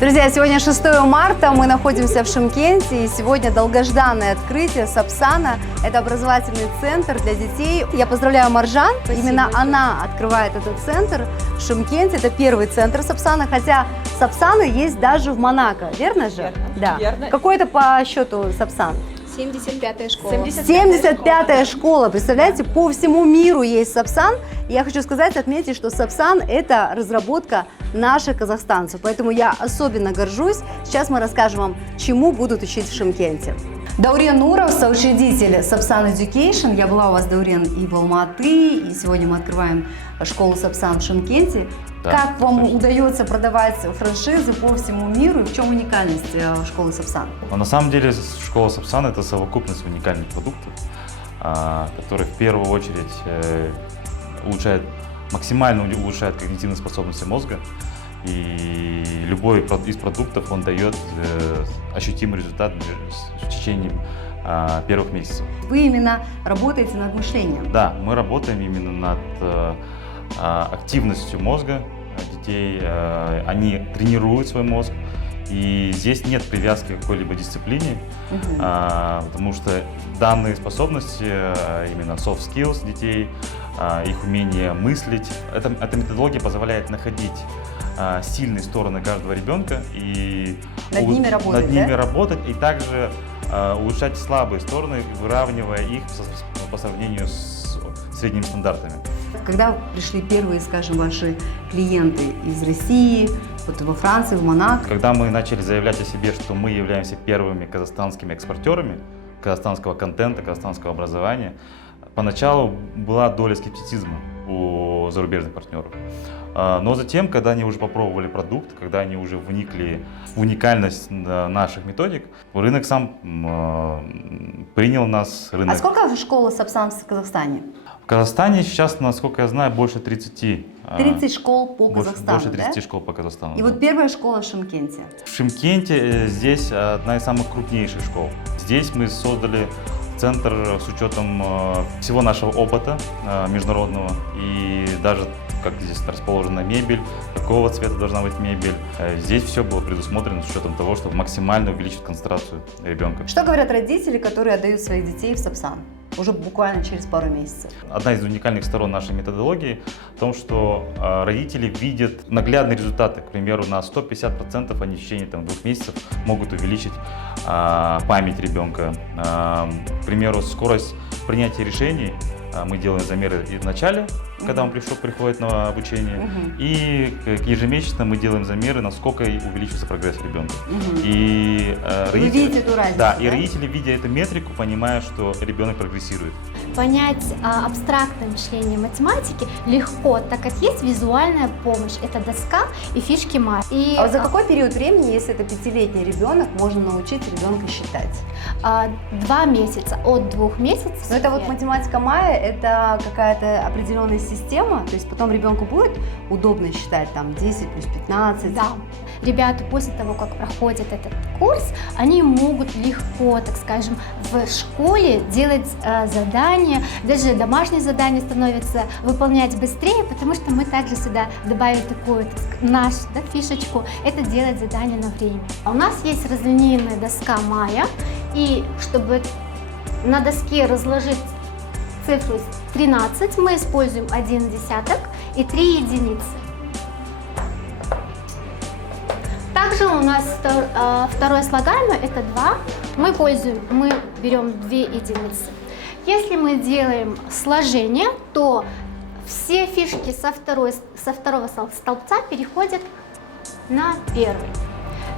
Друзья, сегодня 6 марта, мы находимся в Шымкенте, и сегодня долгожданное открытие Сапсана. Это образовательный центр для детей. Я поздравляю Маржан, именно она открывает этот центр в Шымкенте. Это первый центр Сапсана, хотя Сапсаны есть даже в Монако, верно же? Верно. Да. Верно. Какой это по счету Сапсан? 75-я школа. 75-я школа. Представляете, по всему миру есть Сапсан. Я хочу сказать, отметить, что Сапсан – это разработка наших казахстанцев. Поэтому я особенно горжусь. Сейчас мы расскажем вам, чему будут учить в Шымкенте. Даурен Нуров, соучредитель Сапсан Education. Я была у вас, Даурен, и в Алматы, и сегодня мы открываем школу Сапсан в Шымкенте. Да, как вам точно. удается продавать франшизы по всему миру и в чем уникальность школы Сапсан? Но на самом деле школа Сапсан – это совокупность уникальных продуктов, которые в первую очередь максимально улучшают когнитивные способности мозга. И любой из продуктов он дает ощутимый результат в течение первых месяцев. Вы именно работаете над мышлением? Да, мы работаем именно над активностью мозга детей. Они тренируют свой мозг. И здесь нет привязки к какой-либо дисциплине, потому что данные способности, именно soft skills детей, их умение мыслить, эта методология позволяет находить сильные стороны каждого ребенка и над ними работать, и также улучшать слабые стороны, выравнивая их по сравнению с средними стандартами. Когда пришли первые, скажем, ваши клиенты из России, вот во Франции, в Монако? Когда мы начали заявлять о себе, что мы являемся первыми казахстанскими экспортерами казахстанского контента, казахстанского образования, поначалу была доля скептицизма у зарубежных партнеров. Но затем, когда они уже попробовали продукт, когда они уже вникли в уникальность наших методик, рынок сам принял нас. А сколько школ Сапсан в Казахстане? В Казахстане сейчас, насколько я знаю, больше 30. 30 школ по Казахстану, Больше 30 да? школ по Казахстану. И да. вот первая школа в Шымкенте. В Шымкенте здесь одна из самых крупнейших школ. Здесь мы создали центр с учетом всего нашего опыта международного и даже как здесь расположена мебель, какого цвета должна быть мебель. Здесь все было предусмотрено с учетом того, чтобы максимально увеличить концентрацию ребенка. Что говорят родители, которые отдают своих детей в Сапсан? Уже буквально через пару месяцев. Одна из уникальных сторон нашей методологии в том, что родители видят наглядные результаты. К примеру, на 150% они в течение 2 месяцев могут увеличить память ребенка. К примеру, скорость принятия решений. Мы делаем замеры и в начале, когда он приходит на обучение, и ежемесячно мы делаем замеры, насколько увеличился прогресс ребенка. И вы видите эту разницу? Да, и родители, видя эту метрику, понимают, что ребенок прогрессирует. Понять абстрактное мышление математики легко, так как есть визуальная помощь. Это доска и фишки Майя. А вот за какой период времени, если это 5-летний ребенок, можно научить ребенка считать? 2 месяца, от 2 месяцев. Но это вот математика Майя, это какая-то определенная система, то есть потом ребенку будет удобно считать там 10 плюс 15? Да. Ребята после того, как проходят этот курс, они могут легко, так скажем, в школе делать задания, даже домашние задания становятся выполнять быстрее, потому что мы также сюда добавили такую нашу фишечку, это делать задания на время. А у нас есть разлинейная доска Майя, и чтобы на доске разложить цифру 13, мы используем 1 десяток и 3 единицы. Также у нас второе слагаемое, это 2. Мы берем 2 единицы. Если мы делаем сложение, то все фишки со второго столбца переходят на первый.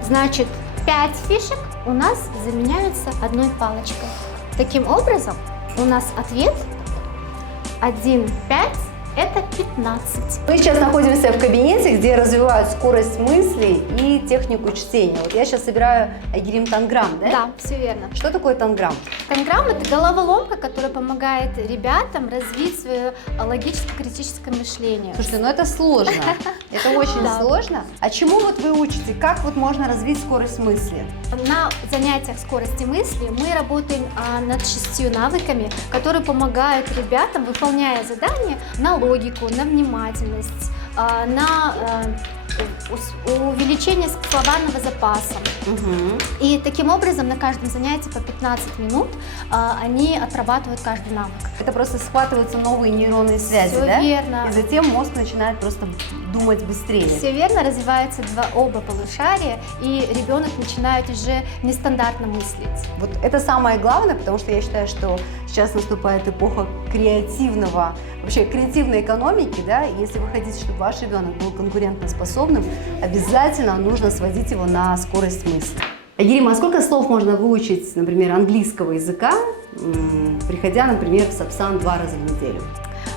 Значит, 5 фишек у нас заменяются 1 палочкой. Таким образом, у нас ответ 1, 5. Это 15. Мы сейчас находимся в кабинете, где развивают скорость мыслей и технику чтения. Вот я сейчас собираю Айгерим танграмм, да? Да, все верно. Что такое танграмм? Танграмм – это головоломка, которая помогает ребятам развить свое логическо-критическое мышление. Слушайте, ну это сложно. Это очень сложно. А чему вот вы учите? Как вот можно развить скорость мысли? На занятиях скорости мысли мы работаем над 6 навыками, которые помогают ребятам, выполняя задания, на логику, на внимательность, на увеличение словарного запаса. Мгм. И таким образом на каждом занятии по 15 минут они отрабатывают каждый навык. Это просто схватываются новые нейронные связи, Всё да? верно. И затем мозг начинает просто думать быстрее. Все верно, развиваются оба полушария, и ребенок начинает уже нестандартно мыслить. Вот это самое главное, потому что я считаю, что сейчас наступает эпоха креативного, вообще креативной экономики, да, и если вы хотите, чтобы ваш ребенок был конкурентоспособным, обязательно нужно сводить его на скорость мысли. Агирим, а сколько слов можно выучить, например, английского языка, приходя, например, в Сапсан 2 раза в неделю?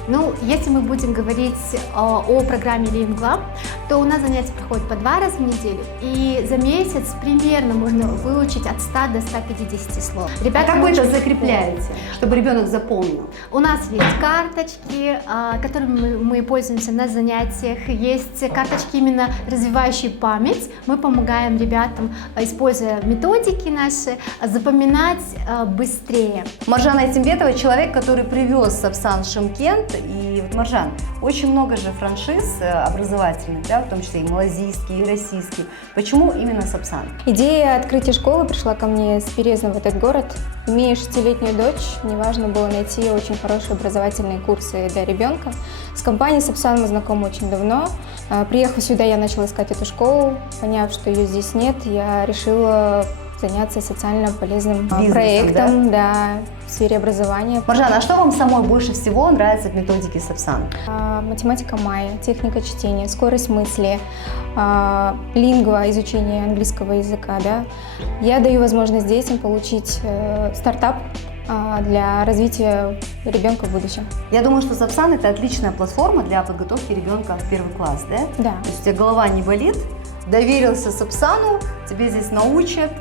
Ну, если мы будем говорить о программе Lingua, то у нас занятия проходят по 2 раза в неделю, и за месяц примерно можно выучить от 100 до 150 слов. А Ребята как вы это очень закрепляете, чтобы ребенок запомнил? У нас есть карточки, которыми мы пользуемся на занятиях, есть карточки именно развивающие память. Мы помогаем ребятам, используя методики наши, запоминать быстрее. Маржан Айтимбетова — человек, который привез Сапсан в Шымкент. И вот, Маржан, очень много же франшиз образовательных, да, в том числе и малазийские, и российские. Почему именно Сапсан? Идея открытия школы пришла ко мне с переезда в этот город. Имея 6-летнюю дочь, мне важно было найти очень хорошие образовательные курсы для ребенка. С компанией Сапсан мы знакомы очень давно. Приехав сюда, я начала искать эту школу. Поняв, что ее здесь нет, я решила заняться социально полезным Бизнесом, проектом, да, в сфере образования. Маржан, а что вам самой больше всего нравится в методике Сапсан? Математика майя, техника чтения, скорость мысли, лингва, изучение английского языка. Да. Я даю возможность детям получить стартап для развития ребенка в будущем. Я думаю, что Сапсан — это отличная платформа для подготовки ребенка в первый класс, да? Да. То есть у тебя голова не болит, доверился Сапсану, тебе здесь научат,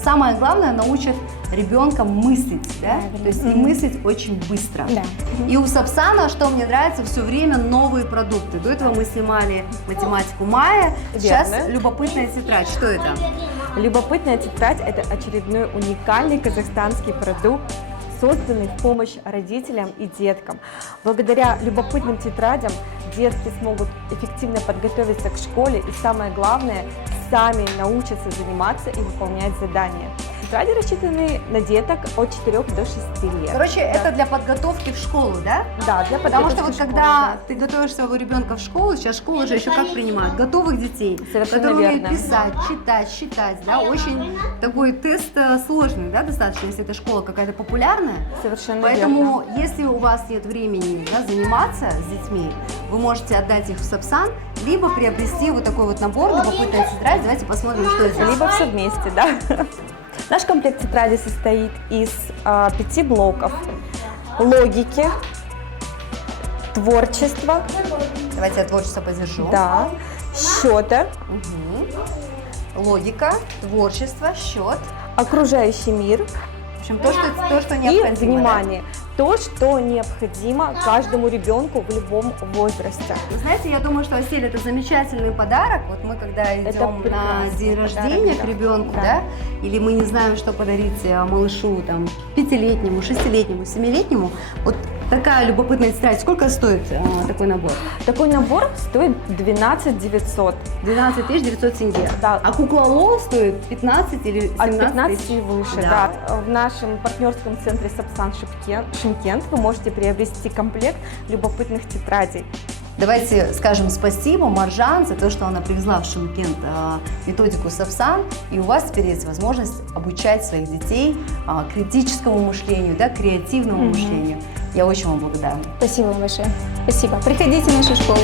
самое главное, научат ребенка мыслить, да? Правильно. То есть и мыслить очень быстро. Да. И у Сапсана, что мне нравится, все время новые продукты. До этого мы снимали математику майя, сейчас Верно. любопытная тетрадь. Что это? Любопытная тетрадь – это очередной уникальный казахстанский продукт, созданный в помощь родителям и деткам. Благодаря любопытным тетрадям детки смогут эффективно подготовиться к школе и, самое главное, сами научатся заниматься и выполнять задания. Тетради рассчитаны на деток от 4 до 6 лет. Короче, это для подготовки в школу, да? Да, для Потому что подготовки вот в школу, когда да. ты готовишь своего ребенка в школу, сейчас школы же еще как принимают? Готовых детей, Совершенно которые умеют верно. писать, читать, считать, да? Очень такой тест сложный, да, достаточно, если эта школа какая-то популярная. Совершенно Поэтому, верно. если у вас нет времени, да, заниматься с детьми, вы можете отдать их в Сапсан, либо приобрести вот такой вот набор, любопытная тетрадь. Давайте посмотрим, что здесь. Либо все вместе, да. Наш комплект тетради состоит из 5 блоков: логики, творчества, Давайте я творчество подержу. да, счета, Мгм. Логика, творчество, счет. окружающий мир В общем, то, что и, необходимо. да? внимание, то, что необходимо каждому ребенку в любом возрасте. Вы знаете, я думаю, что Асель — это замечательный подарок. Вот мы, когда идем на прекрасный день подарок, рождения да. к ребенку, Да. да, или мы не знаем, что подарить малышу, там, 5-летнему, 6-летнему, 7-летнему, вот такая любопытная тетрадь. Сколько стоит такой набор? Такой набор стоит 12 900. 12 900 тенге. Да. А кукла Лол стоит 15 или 17 От 15 тысяч? и выше, Да. да. В нашем партнерском центре Сапсан Шымкент вы можете приобрести комплект любопытных тетрадей. Давайте скажем спасибо Маржан за то, что она привезла в Шымкент методику Сапсан, и у вас теперь есть возможность обучать своих детей критическому мышлению, да, креативному мышлению. Я очень вам благодарна. Спасибо вам большое. Спасибо. Приходите в нашу школу.